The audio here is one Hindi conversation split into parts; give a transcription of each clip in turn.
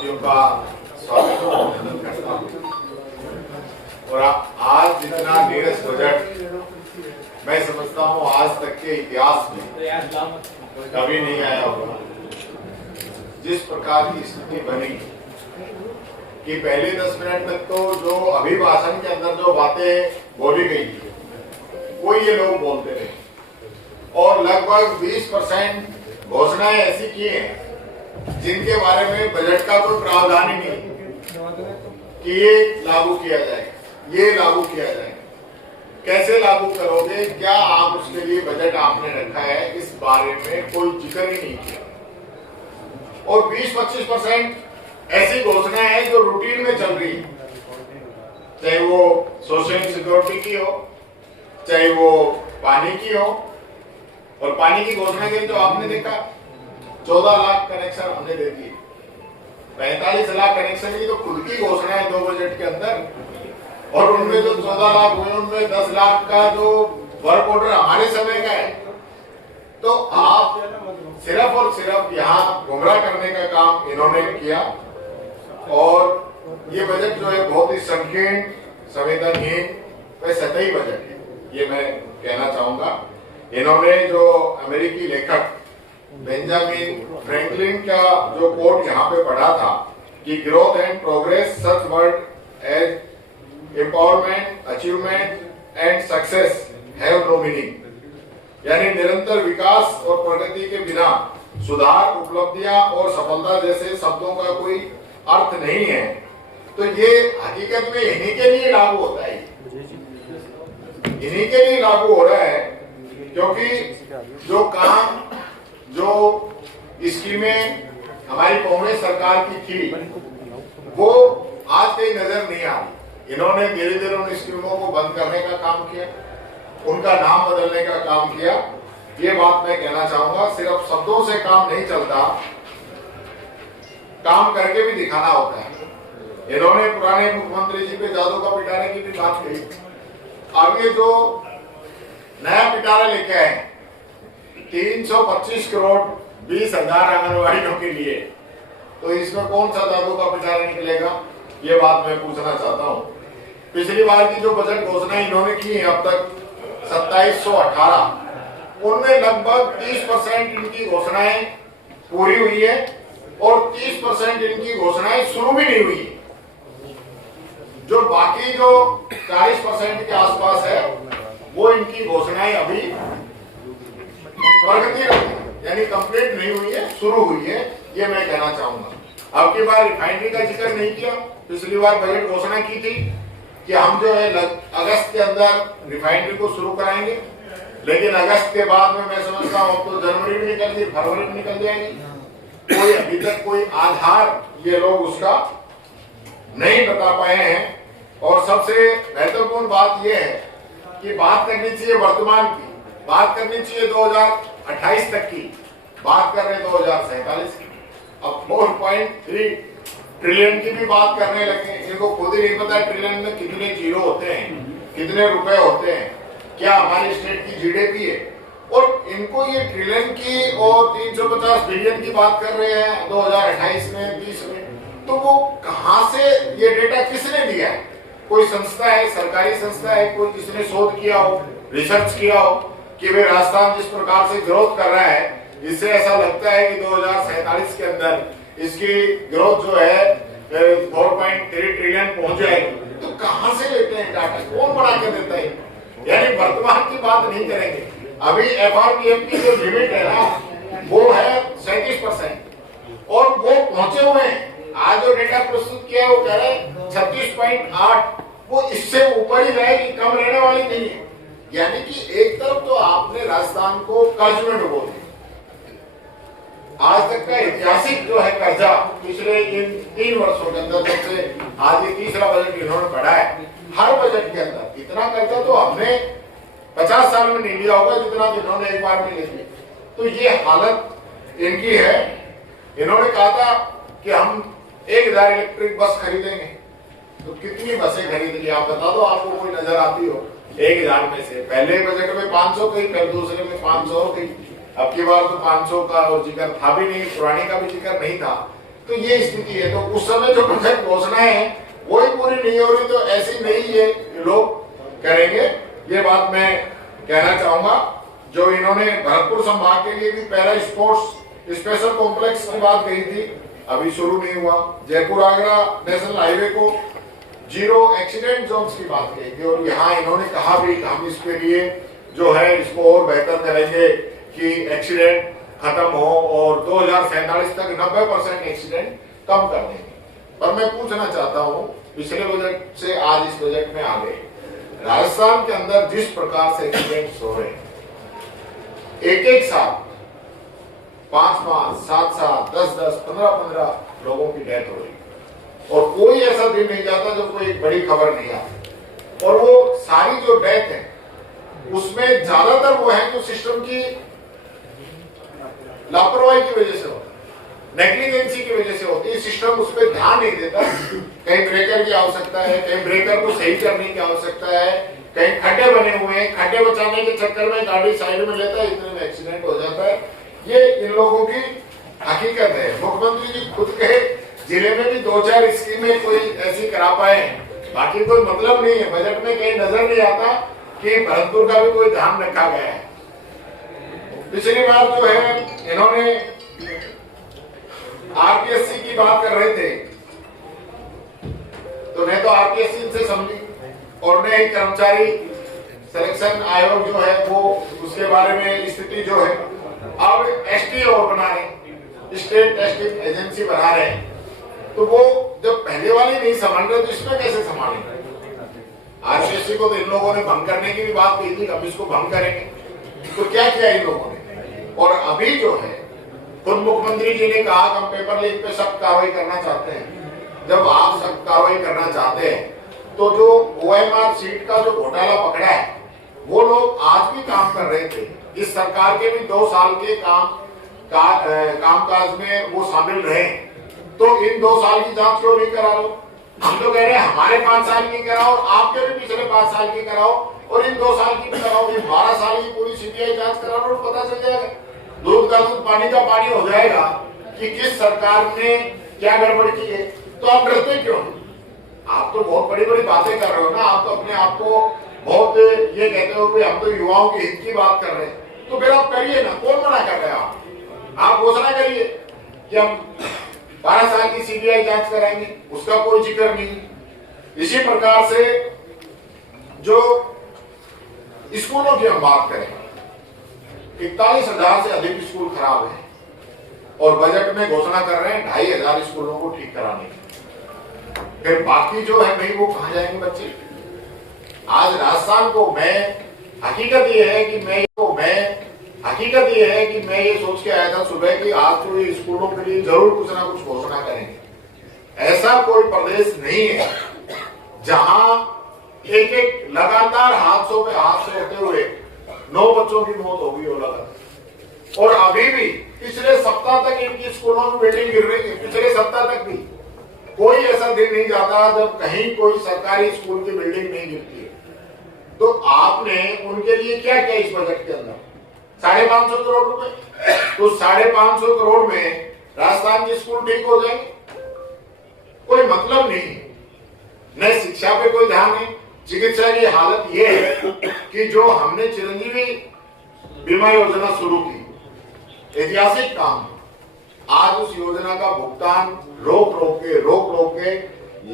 साथियों का स्वागत और अभिनंदन करता हूँ। और आज जितना नीरस बजट मैं समझता हूँ आज तक के इतिहास में कभी नहीं आया होगा। जिस प्रकार की स्थिति बनी कि पहले 10 मिनट तक तो जो अभिभाषण के अंदर जो बातें बोली गई थी वो ये लोग बोलते रहे और लगभग 20% घोषणाएं ऐसी की हैं जिनके बारे में बजट का कोई प्रावधान ही नहीं कि ये लागू किया जाएगा, ये लागू किया जाएगा, कैसे लागू करोगे, क्या आप उसके लिए बजट आपने रखा है, इस बारे में कोई जिक्र ही नहीं किया। और 20-25% ऐसी घोषणाएं हैं जो रूटीन में चल रही है, चाहे वो सोशल सिक्योरिटी की हो, चाहे वो पानी की हो। और पानी की घोषणा की तो आपने देखा 14 लाख कनेक्शन हमने दे दिए, 45 लाख कनेक्शन की तो खुद की घोषणा है 2 बजट के अंदर। और उनमें जो 14 लाख हुए उनमें 10 लाख का जो वर्क ऑर्डर हमारे समय का है। तो आप सिर्फ और सिर्फ यहाँ गुमराह करने का काम इन्होंने किया। और ये बजट जो है बहुत ही संकीर्ण, संवेदनहीन व सतही बजट है, ये मैं कहना चाहूंगा। इन्होंने जो अमेरिकी लेखक बेंजामिन फ्रैंकलिन का जो कोट यहाँ पे पढ़ा था कि growth and progress such word as empowerment, achievement and success have no meaning, यानी निरंतर विकास और प्रगति के बिना सुधार, उपलब्धियां और सफलता जैसे शब्दों का कोई अर्थ नहीं है। तो ये हकीकत में इन्हीं के लिए लागू होता है, इन्हीं के लिए लागू हो रहा है, क्योंकि जो काम, जो स्कीमें हमारी कांग्रेस सरकार की थी वो आज कहीं नजर नहीं आ रही। इन्होंने धीरे धीरे उन स्कीमों को बंद करने का काम किया, उनका नाम बदलने का काम किया। ये बात मैं कहना चाहूंगा, सिर्फ शब्दों से काम नहीं चलता, काम करके भी दिखाना होता है। इन्होंने पुराने मुख्यमंत्री जी पे जादू का पिटारे की भी बात कही। अब ये जो नया पिटारा लेके आए 325 करोड़ 20,000 आंगनबाड़ियों के लिए, तो इसमें कौन सा जादू का पिटारा निकलेगा, ये बात मैं पूछना चाहता हूँ। पिछली बार की जो बजट घोषणा इन्होंने की है अब तक 2718, उनमें लगभग 30% इनकी घोषणाएं पूरी हुई है और 30% इनकी घोषणाएं शुरू भी नहीं हुई है। जो बाकी जो 40% के आसपास है वो इनकी घोषणाएं अभी प्रगति रखती है, यानी कंप्लीट नहीं हुई है, शुरू हुई है, ये मैं कहना चाहूंगा। अब की बार रिफाइनरी का जिक्र नहीं किया। पिछली बार बजट घोषणा की थी कि हम जो है अगस्त के अंदर रिफाइनरी को शुरू कराएंगे, लेकिन अगस्त के बाद में मैं समझता हूँ तो जनवरी में निकल गई, फरवरी में निकल जाएगी। कोई अभी तक कोई आधार ये लोग उसका नहीं बता पाए हैं। और सबसे महत्वपूर्ण बात यह है कि बात करनी चाहिए वर्तमान की, बात करनी चाहिए 2028 तक की, बात कर रहे 2047 की। अब 4.3 ट्रिलियन की भी बात करने लगे। इनको खुद ही नहीं पता ट्रिलियन में कितने जीरो होते हैं, कितने रुपए होते हैं, क्या हमारी स्टेट की जीडीपी है। और इनको ये ट्रिलियन की और 350 बिलियन की बात कर रहे हैं 2028 में, 20 में, तो वो कहां से ये डेटा किसने दिया है? कोई संस्था है, सरकारी संस्था है, कोई जिसने शोध किया हो, रिसर्च किया हो कि वे राजस्थान जिस प्रकार से ग्रोथ कर रहा है, इससे ऐसा लगता है कि 2047 के अंदर इसकी ग्रोथ जो है 4.3 ट्रिलियन पहुंच जाएगी। तो कहां से लेते हैं डाटा, कौन बना के देता है? यानी वर्तमान की बात नहीं करेंगे। अभी एफआरपीएम की जो लिमिट है ना वो है 37% और वो पहुंचे हुए हैं। आज जो डेटा प्रस्तुत किया है वो कह रहे हैं 36.8, वो इससे ऊपर ही रहेगी, कम रहने वाली नहीं है। यानी कि एक तरफ तो आपने राजस्थान को कर्ज में डुबो दिया। आज तक का ऐतिहासिक जो है कर्जा पिछले इन 3 वर्षों के अंदर, जब से आज ये तीसरा बजट इन्होंने पढ़ा है, हर बजट के अंदर इतना कर्जा तो हमने 50 साल में नहीं लिया होगा जितना इन्होंने एक बार में ले लिया। तो ये हालत इनकी है। इन्होंने कहा था कि हम 1000 इलेक्ट्रिक बस खरीदेंगे, तो कितनी बसें खरीद ली आप बता दो, आपको कोई नजर आती हो 1000 में से? पहले बजट में 500 कही, फिर दूसरे में 500 कही, अब की बार तो 500 का और जिक्र था भी नहीं, पुरानी का भी जिक्र नहीं था। तो ये स्थिति है। तो उस समय जो बजट घोषणाएं है वही पूरी नहीं हो रही, तो ऐसी नहीं ये लोग करेंगे। ये बात मैं कहना चाहूंगा। जो इन्होंने भरतपुर संभाग के लिए भी पैरा स्पोर्ट्स स्पेशल कॉम्प्लेक्स की बात कही थी, अभी शुरू नहीं हुआ। जयपुर आगरा नेशनल हाईवे को 0 एक्सीडेंट जोन्स की बात कही थी, और यहाँ इन्होंने कहा भी हम इसके लिए जो है इसको और बेहतर करेंगे कि एक्सीडेंट खत्म हो और 2047 तक 90% एक्सीडेंट कम कर देंगे। पर मैं पूछना चाहता हूँ, पिछले बजट से आज इस बजट में आगे राजस्थान के अंदर जिस प्रकार से एक्सीडेंट्स हो रहे हैं, एक साथ 5-5, 7-7, 10-10, 15-15 लोगों की डेथ हो रही, और कोई ऐसा दिन नहीं जाता जब कोई एक बड़ी खबर नहीं आती। और वो सारी जो डेथ है उसमें ज्यादातर वो है जो सिस्टम की लापरवाही की वजह से होता है, नेग्लिजेंसी की वजह से होती है। सिस्टम उस पर ध्यान नहीं देता। कहीं ब्रेकर की आवश्यकता है, कहीं ब्रेकर को सही करने की आवश्यकता है, कहीं खड्डे बने हुए हैं, खड्डे बचाने के चक्कर में गाड़ी साइड में लेता है, इतने में एक्सीडेंट हो जाता है। ये इन लोगों की हकीकत है। मुख्यमंत्री जी खुद कहे जिले में भी 2-4 स्कीमें कोई ऐसी करा पाए, बाकी कोई मतलब नहीं है। बजट में कहीं नजर नहीं आता कि भरतपुर का भी कोई ध्यान रखा गया है। पिछली बार जो है इन्होंने आरपीएससी की बात कर रहे थे, तो नहीं तो आरपीएससी से समझी, और नहीं कर्मचारी सिलेक्शन आयोग जो है वो उसके बारे में स्थिति जो है, अब एसटीओ बना रहे, स्टेट टेस्टिंग एजेंसी बना रहे हैं। तो वो जब पहले वाली नहीं संभाल रहे तो इसमें कैसे संभालेंगे? आरपीएससी को तो इन लोगों ने भंग करने की भी बात कही थी, अब इसको भंग करेंगे। तो क्या किया इन लोगों ने? और अभी जो है खुद मुख्यमंत्री जी ने कहा कि हम पेपर लीक पे सख्त कार्रवाई करना चाहते हैं। जब आप सख्त कार्रवाई करना चाहते हैं तो जो ओएमआर सीट का जो घोटाला पकड़ा है, वो लोग आज भी काम कर रहे थे। इस सरकार के भी 2 साल के कामकाज में वो शामिल रहे, तो इन 2 साल की जांच क्यों नहीं करा लो? हम तो कह रहे हैं हमारे 5 साल की कराओ, आपके भी पिछले 5 साल की कराओ, और इन 2 साल की भी कराओ। 12 साल की पूरी सीबीआई जांच करा लो, पता चल जाएगा। दूध का दूध पानी का पानी हो जाएगा कि किस सरकार ने क्या गड़बड़ की है। तो आप डरते क्यों? आप तो बहुत बड़ी बड़ी बातें कर रहे हो ना। आप तो अपने आप को बहुत ये कहते हो कि हम तो युवाओं के हित की बात कर रहे हैं, तो फिर आप करिए ना। कौन मना कर रहे हैं? आप घोषणा करिए कि हम 12 साल की सीबीआई जांच कराएंगे, उसका कोई जिक्र नहीं। इसी प्रकार से जो स्कूलों की हम बात करें, 41,000 से अधिक स्कूल खराब हैं, और बजट में घोषणा कर रहे हैं 2,500 स्कूलों को ठीक कराने की। फिर बाकी जो है भाई वो कहां जाएंगे बच्चे? आज राजस्थान को हकीकत ये है कि मैं ये सोच के आया था सुबह कि आज तो ये स्कूलों के लिए जरूर कुछ ना कुछ घोषणा करेंगे। ऐसा कोई प्रदेश नहीं है जहां एक लगातार हादसों पे हादसे होते हुए 9 बच्चों की मौत हो गई हो लगातार, और अभी भी पिछले सप्ताह तक इनकी स्कूलों में बिल्डिंग गिर रही है। पिछले सप्ताह तक भी कोई ऐसा दिन नहीं जाता जब कहीं कोई सरकारी स्कूल की बिल्डिंग नहीं गिरती है। तो आपने उनके लिए क्या किया इस बजट के अंदर? 550 करोड़ रुपए। तो 550 करोड़ में राजस्थान के स्कूल ठीक हो जाएंगे? कोई मतलब नहीं। न शिक्षा पे कोई ध्यान है। चिकित्सा की हालत ये है कि जो हमने चिरंजीवी बीमा योजना शुरू की, ऐतिहासिक काम, आज उस योजना का भुगतान रोक रोक के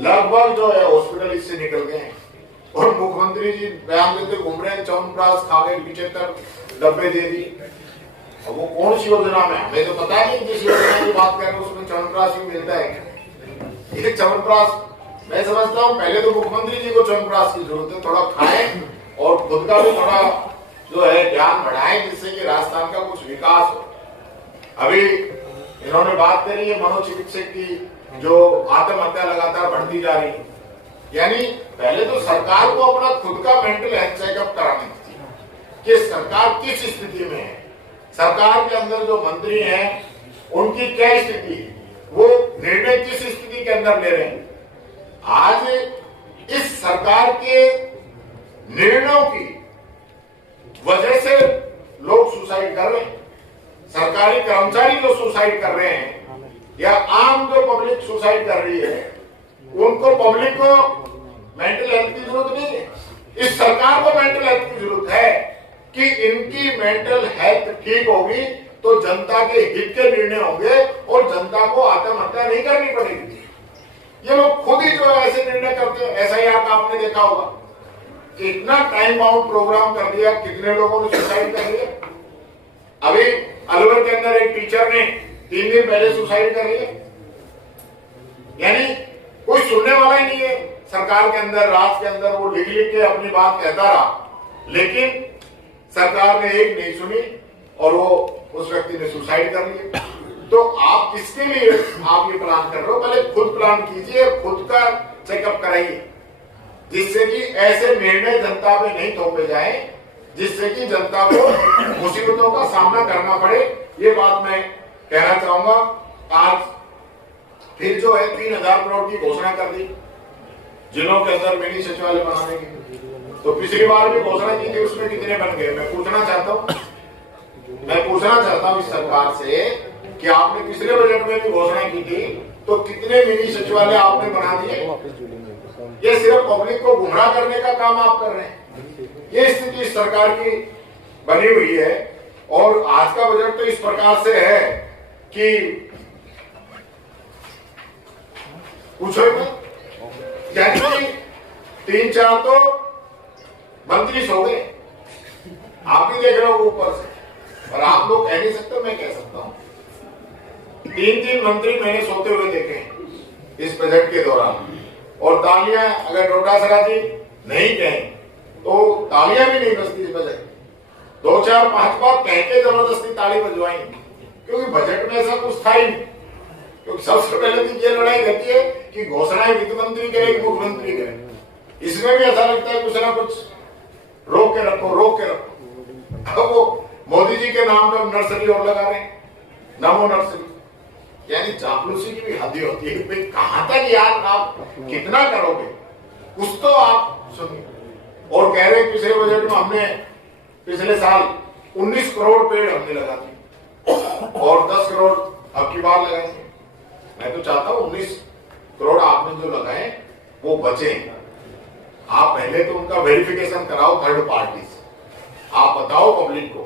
लगभग जो है हॉस्पिटल इससे निकल गए हैं। और मुख्यमंत्री जी बयान देते घूम रहे हैं, च्यवनप्राश खा गए, 75 डब्बे दे दी। अब वो कौन सी योजना में? हमें तो पता नहीं जिस योजना की बात कर रहे हैं उसमें च्यवनप्राश ही मिलता है। ये च्यवनप्राश मैं समझता हूँ पहले तो मुख्यमंत्री जी को च्यवनप्राश की जरूरत है। थोड़ा खाएं और खुद का भी थोड़ा जो है ध्यान बढ़ाएं, जिससे कि राजस्थान का कुछ विकास हो। अभी इन्होंने बात करी है मनोचिकित्सक की, जो आत्महत्या लगातार बढ़ती जा रही है। यानी पहले तो सरकार को अपना खुद का मेंटल हेल्थ चेकअप करानी चाहिए कि सरकार किस स्थिति में है, सरकार के अंदर जो मंत्री हैं उनकी क्या स्थिति है, वो निर्णय किस स्थिति के अंदर ले रहे हैं। आज इस सरकार के निर्णयों की वजह से लोग सुसाइड कर रहे हैं। सरकारी कर्मचारी जो सुसाइड कर रहे हैं या आम जो पब्लिक सुसाइड कर रही है, उनको पब्लिक को मेंटल हेल्थ की जरूरत नहीं है। इस सरकार को मेंटल हेल्थ की जरूरत है कि इनकी मेंटल हेल्थ ठीक होगी तो जनता के हित के निर्णय होंगे और जनता को आत्महत्या नहीं करनी पड़ेगी। ये लोग खुद ही जो ऐसे निर्णय करते हैं। एसआईआर का आपने देखा होगा, इतना टाइम बाउंड प्रोग्राम कर दिया, कितने लोगों ने सुसाइड कर लिया। अभी अलवर के अंदर एक टीचर ने 3 दिन पहले सुसाइड कर लिया। यानी कोई सुनने वाला ही नहीं है सरकार के अंदर, राज के अंदर। वो लिख लिख के अपनी बात कहता रहा, लेकिन सरकार ने एक नहीं सुनी और वो उस व्यक्ति ने सुसाइड कर लिया। तो आप किसके लिए आप ये प्लान कर रहे हो? पहले खुद प्लान कीजिए, खुद का चेकअप कराइए, जिससे कि ऐसे निर्णय जनता पे नहीं थोपे जाए, जिससे कि जनता को मुसीबतों का सामना करना पड़े। ये बात मैं कहना चाहूंगा। आज फिर जो है 3000 करोड़ की घोषणा कर दी जिलों के अंदर मिनी सचिवालय बनाने की। तो पिछली बार भी घोषणा की थी, उसमें कितने बन गए? मैं पूछना चाहता हूं इस सरकार से कि आपने पिछले बजट में भी घोषणा की थी, तो कितने मिनी सचिवालय आपने बना दिए? ये सिर्फ पब्लिक को गुमराह करने का काम आप कर रहे हैं। ये स्थिति इस सरकार की बनी हुई है। और आज का बजट तो इस प्रकार से है कि पूछो ही मत। यानी 3-4 तो मंत्री सो गए, आप भी देख रहे हो ऊपर से, और आप लोग कह नहीं सकते, मैं कह सकता हूं। 3 मंत्री मैंने सोते हुए देखे इस बजट के दौरान। और तालियां अगर डोटासरा जी नहीं कहें तो तालियां भी नहीं बजती इस बजट। 2-4-5 बार कह के जबरदस्ती ताली बजवाई, क्योंकि बजट में ऐसा कुछ था ही नहीं। क्योंकि सबसे पहले तो ये लड़ाई रहती है कि घोषणाएं वित्त मंत्री करे कि मुख्यमंत्री करे। इसमें भी ऐसा लगता है कुछ ना कुछ रोक के रखो। अब वो मोदी जी के नाम पे नर्सरी और लगा रहे हैं, नमो नर्सरी। यानी चापलूसी की भी हद होती है। भाई कहां तक यार आप कितना करोगे, कुछ तो आप सुनिए। और कह रहे पिछले बजट में हमने पिछले साल 19 करोड़ पेड़ हमने लगा दिए और 10 करोड़ अब की बार लगाए। मैं तो चाहता हूं 19 करोड़ आपने जो लगाए वो बचे। आप पहले तो उनका वेरिफिकेशन कराओ थर्ड पार्टी से। आप बताओ पब्लिक को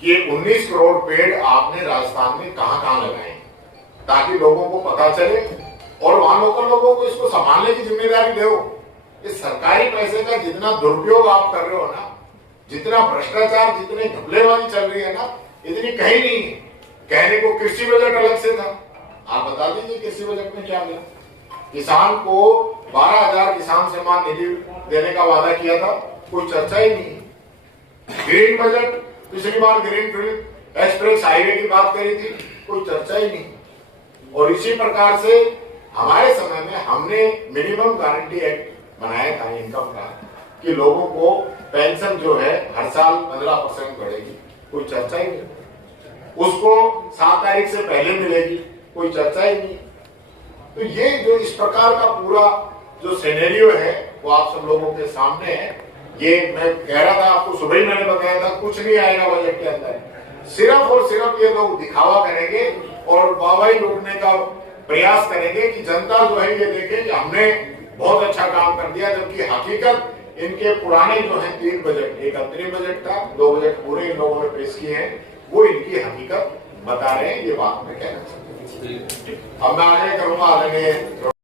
कि ये 19 करोड़ पेड़ आपने राजस्थान में कहां लगाए, ताकि लोगों को पता चले और वहां लोकल लोगों को इसको संभालने की जिम्मेदारी दो। इस सरकारी पैसे का जितना दुरुपयोग आप कर रहे हो ना, जितना भ्रष्टाचार, जितनी घपलेबाजी चल रही है ना, इतनी कहीं नहीं है। कहने को कृषि बजट अलग से था, आप बता दीजिए कृषि बजट में क्या मिला? किसान को 12,000 किसान सम्मान निधि देने का वादा किया था, कोई चर्चा ही नहीं। ग्रीन बजट, पिछली बार ग्रीन फील्ड एक्सप्रेस हाईवे की बात करी थी, कोई चर्चा ही नहीं। और इसी प्रकार से हमारे समय में हमने मिनिमम गारंटी एक्ट बनाया था इनकम का, कि लोगों को पेंशन जो है हर साल 15% बढ़ेगी, कोई चर्चा ही नहीं। उसको 7 तारीख से पहले मिलेगी, कोई चर्चा ही नहीं। तो ये जो इस प्रकार का पूरा जो सिनेरियो है वो आप सब लोगों के सामने है। ये मैं कह रहा था आपको, सुबह ही मैंने बताया था, कुछ नहीं आएगा बजट के अंदर। सिर्फ और सिर्फ ये लोग दिखावा करेंगे और वाहवाही लूटने का प्रयास करेंगे कि जनता जो है ये देखे कि हमने बहुत अच्छा काम कर दिया। जबकि हकीकत इनके पुराने जो है 3 बजट, एक अंतरिम बजट था, 2 बजट पूरे इन लोगों ने पेश किए हैं, वो इनकी हकीकत बता रहे हैं। ये बात मैं कहना चाहता हूँ। अब मैं आगे करूंगा आदरणीय